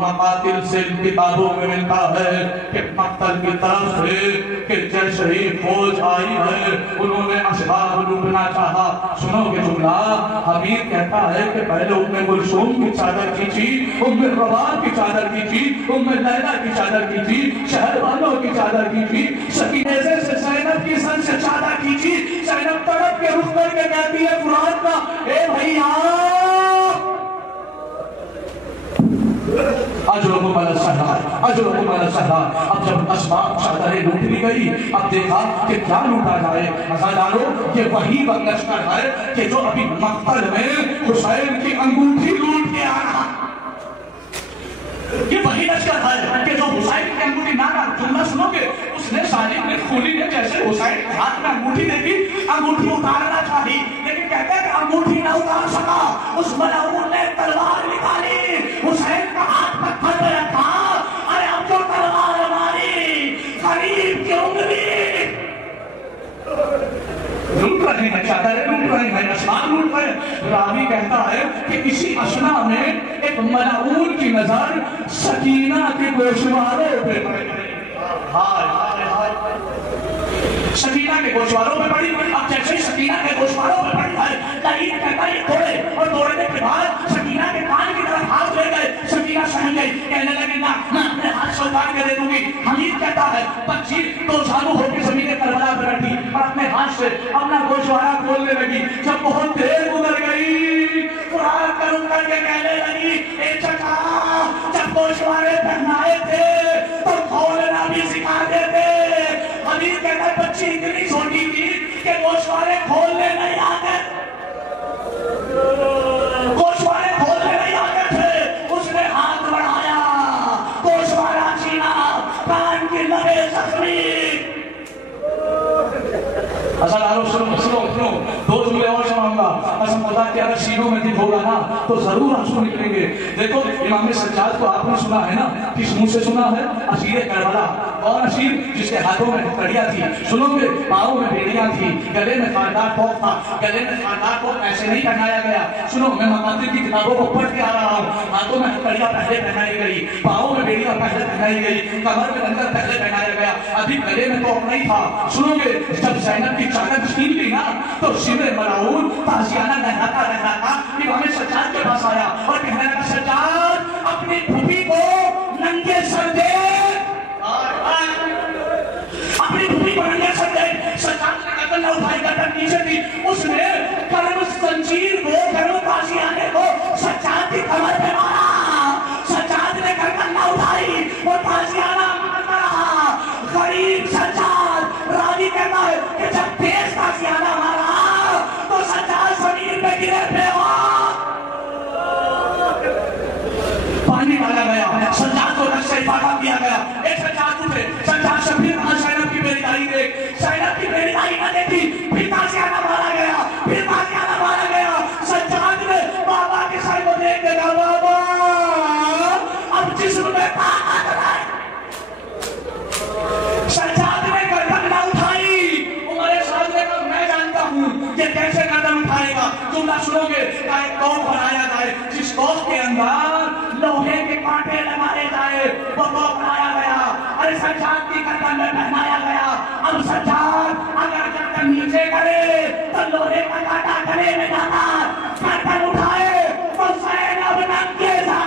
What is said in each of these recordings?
मकातिल से किताबों में मिलता है कि मक्तल की तरफ से कि जैसे ही फौज आई है उन्होंने अशबाब लूटना चाहा। सुनोगे जुमला, हमीद कहता है कि पहले उम्मे कुलसूम की चादर खींची, उम्मे रवान की चादर खींची, उम्मे लैला की चादर खींची, शहर वालों की चादर खींची, सकीने से ज़ैनब की सर से चादर खींची। ज़ैनब तड़प के रुख करके कहती है कुरान का, ए भैया अब जब असबाब चादरें लूट ली गई, अब देखा कि क्या लूटा जाए। मज़ादारों, ये वही लश्कर है कि जो अभी मक्तल में हुसैन की अंगूठी लूट के आ रहा। ये वही लश्कर है कि जो हुसैन की अंगूठी ना जुमला सुनोगे, उसने साजिद ने खूनी ने जैसे हुसैन के हाथ में अंगूठी देखी, अंगूठी उतारना चाही, लेकिन कहते हैं कि अंगूठी ना उतार सका। उस मलऊन ने तलवार निकाली, हुसैन का हाथ पत्थर पे रखा। अरे अब जो तलवार हमारी गरीब की उंगली लूट रहे हैं, चादरें लूट रहे हैं, आसमान लूट रहे हैं। रावी कहता है कि इसी असना में एक मलऊन की नजर सकीना के गोशवारों पे पड़ी। सकीना के गोशवारों पे पड़ी। अब जैसे ही सकीना के गोशवारों पे पड़ी है, लईद कहता है तोड़े, और तोड़ने के बाद सकीना के कान की तरफ हाथ ले गए। सकीना सहम गई, कहने लगी ना, मैं अपने हाथ से उतार के दे दूंगी। हमीद कहता है बच्ची तो चालू होकर जमीन करबला पर बैठी और अपने हाथ से अपना गोशवारा खोलने लगी। जब बहुत देर गुजर गई, कुरान करूं करके कहने लगी, ए चचा, जब गोशवारे पहनाए थे तो खोलना भी सिखा देते। हमीद कहता है बच्ची इतनी छोटी थी कि गोशवारे खोलने नहीं आते, गोशवारे खोलने नहीं आते थे। उसने हाथ बढ़ाया, गोशवारा छीना, कान की लबे जख्मी। सुनो, दो जुमले और सुनाऊंगा। कसम खुदा के अगर सीनों में दिल होगा ना तो जरूर आंसू निकलेंगे। देखो, इमाम सज्जाद को आपने सुना है ना, किस मुंह से सुना है? Asir Karbala. और असीर जिसके हाथों में हथकड़ियां थी, सुनोगे, पाँव में बेड़ियां थी, गले में खानदार टोप था। गले में खानदार टोप ऐसे नहीं पहनाया गया। सुनो, मैं मकातिल की किताबों को पढ़ के आ रहा हूँ। हाथों में हथकड़ियां पहले पहनाई गई, पाँव में बेड़ियां पहले पहनाई गई, कमर में अंदर पहले पहनाया गया, अभी गले में टोप नहीं था। सुनोगे, जब ज़ैनब की चादर छीन ली ना तो शिमरे मलऊन ताजियाना लहराता इमाम सज्जाद के पास आया और कहने लगा, सज्जाद अपनी फूफी को नंगे सर दे, अपनी फूफी को नंगे सर दे। सज्जाद ने कदम न उठाई, गर्दन नीचे थी। उसने गर्म जंजीर को, गर्म ताजियाने को सज्जाद की कमर पे मारा। सज्जाद ने गर्दन न उठाई, वो ताजियाना मारा। गरीब सज्जाद, रावी कहता है कि जब तेज ताजियाना मारा तो सज्जाद जमीन पे गिरे पे पानी डाला गया, सज्जाद को नक्शे इफादा किया गया। एक सज्जाद उठे, सज्जाद से फिर ज़ैनब की बेरीदारी देख, ज़ैनब की बेरीदारी न देखी, फिर ताजियाना मारा गया, फिर ताजियाना मारा गया। सज्जाद ने बाबा के सर को देख के कहा, बाबा अब जिस्म में ताकत है। सज्जाद ने गर्दन न उठाई। उमर साहब ने कहा, मैं जानता हूँ ये कैसे गर्दन उठाएगा। तुम ना सुनोगे, एक तोप बनाया जाए, जिस तोप के अंदर लोहे के कांटे लगाए जाए, वो तोप बनाया गया। अरे सज्जाद की गर्दन में पहनाया गया। अब सज्जाद अगर गर्दन नीचे करे तो लोहे का कांटा गले में जाता, गर्दन उठाए तो ज़ैनब नंगे था।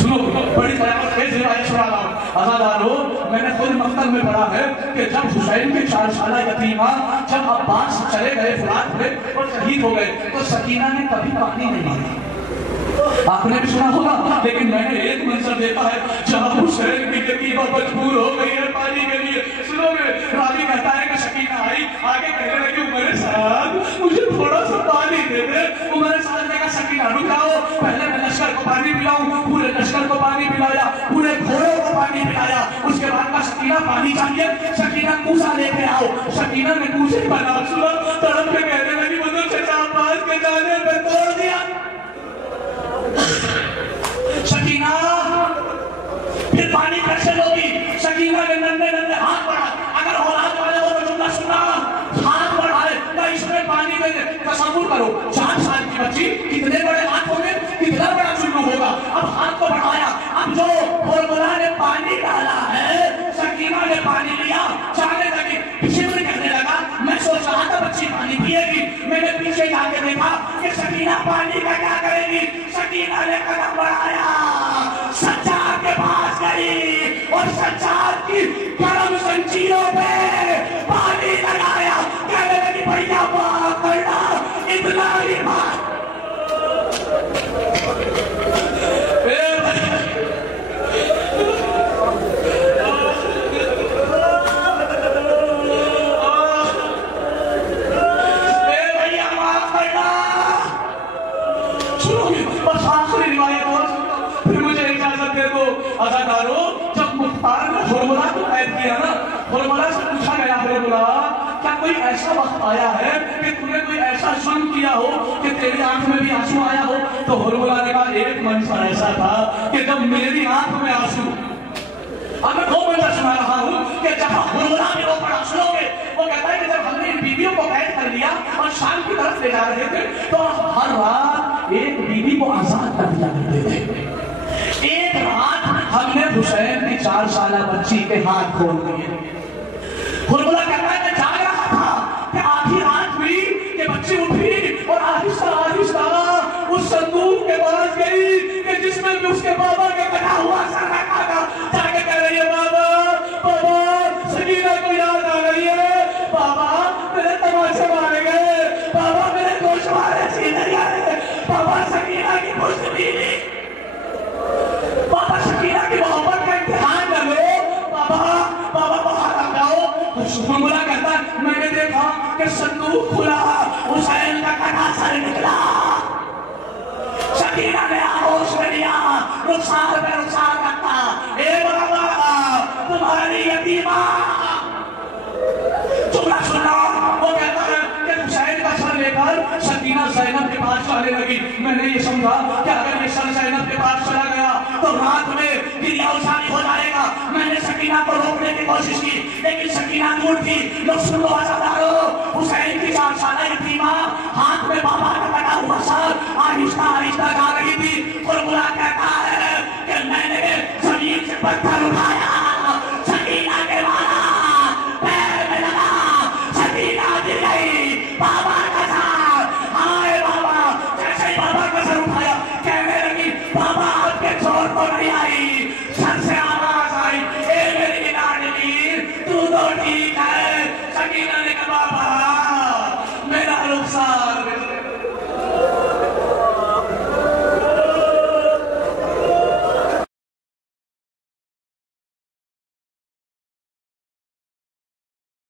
सुनो, बड़ी कयामत कैसे रिवायत सुना रहा हूँ। आज़ादारो, मैंने खुद मक्तल में पढ़ा है कि जब हुसैन की 4 साला यतीमा जब अब्बास चले गए फुरात में और शहीद हो गए तो सकीना ने कभी पानी नहीं मांगी। आपने भी सुना होगा, लेकिन मैंने एक मंजर देखा है जहाँ हुसैन की यतीमा मजबूर हो गई है पानी के लिए। सुनोगे, रावी कहता है कि सकीना आई, आगे कहने लगी, उमर साहब मुझे थोड़ा सा पानी दे दे। उमर साहब ने कहा, सकीना रुक जाओ, पहले मैं लश्कर को पानी पिलाऊं। पूरे लश्कर को पानी पिलाया, पूरे घोड़ों को पानी पिलाया। उसके बाद का सकीना पानी चाहिए, सकीना कूसा लेके आओ। सकीना ने कूसे बना सुना, तड़प के कहने लगी, मुझे चचा अब्बास के जाने पे तोड़ दिया। सकीना फिर पानी कैसे लोगी? सकीना ने नन्हे नन्हे हाथ बढ़ा, अगर औलाद वाले हो तो जुमला सुनना, हाथ बढ़ाए ना इसमें पानी दे दे। तसव्वुर करो, 4 साल की बच्ची कितने बड़े हाथ होंगे, कितना बड़ा चुल्लू होगा। अब हाथ को बढ़ाया, अब जो फॉर्मूला ने पानी डाला है, सकीना ने पानी लिया, जाने लगी, शिविर करने लगा। मैं सोच रहा था बच्ची पानी पिएगी, मैंने पीछे जाके देखा कि सकीना पानी का क्या करेगी। सकीना ने कदम बढ़ाया, सज्जाद के पास गई और सज्जाद की गर्म संजीरों पे पानी लगाया। कहने लगी भैया माफ करना, इतना ही बात। भैया माफ करना। सुनोगे बस आखिरी रिवायत और फिर मुझे इजाजत दे दो। अज़ादारों, जब मुख्तार ने फॉर्मूला को कैद किया ना, फॉर्मूला से पूछा गया, फॉर्मूला क्या कोई ऐसा वक्त आया है कि तूने कोई ऐसा जुल्म किया हो कि तेरी आंख में भी आंसू आया हो? तो फॉर्मूला ने कहा एक मंजर ऐसा था कि जब मेरी आंख में आंसू, अब मैं 2 मंजर सुना रहा हूँ कि जब फॉर्मूला में वो पढ़ा, सुनोगे, वो कहता है कि जब हमने इन बीवियों को कैद कर लिया और शाम की तरफ ले जा रहे थे तो हर रात एक बीवी को आजाद कर दिया करते थे। एक रात हमने हुसैन की 4 साल बच्ची के हाथ खोल दिए। फॉर्मूला कहता है मैं जाग रहा था कि आधी रात हुई कि बच्ची उठी और आहिस्ता आहिस्ता उस संदूक के पास गई कि जिसमें भी उसके बाबा का कटा हुआ सर रखा था। जाके कह रही है बाबा, बाबा सकीना को याद आ रही है, बाबा मेरे तमाचे मारे गए, बाबा मेरे गोश मारे सीने गए, बाबा सकीना की खुशबू, बाबा सकीना की मोहब्बत का इम्तिहान न लो, बाबा बाबा बाहर आ जाओ। तो फॉर्मूला कहता है मैंने देखा कि संदूक खुला, हुसैन का कटा सर निकला। सकीना ने आहोश में लिया, रुखसार पे रुखसार रखा, ए बाबा तुम्हारी यतीमा। जुमला सुनना, वो कहता है कि हुसैन का सर लेकर सकीना ज़ैनब के पास चलने लगी। मैंने ये समझा कि अगर ये सर ज़ैनब के पास चला गया तो रात में क्रिया उछाली हो जाएगा। मैंने सकीना को रोकने की कोशिश की लेकिन सकीना दूर थी। लोग सुन लो अज़ादारों, हुसैन की 4 साल यतीमा हाथ में बाबा का कटा हुआ सर आहिस्ता आहिस्ता जा रही थी। फॉर्मूला कहता है कि मैंने जमीन से पत्थर उठाया, सकीना के मारा, पैर में लगा, सकीना गिर गई, बाबा का सर, हाय बाबा। जैसे ही बाबा का सर उठाया कहने लगी बाबा आपके जोर को नहीं आई,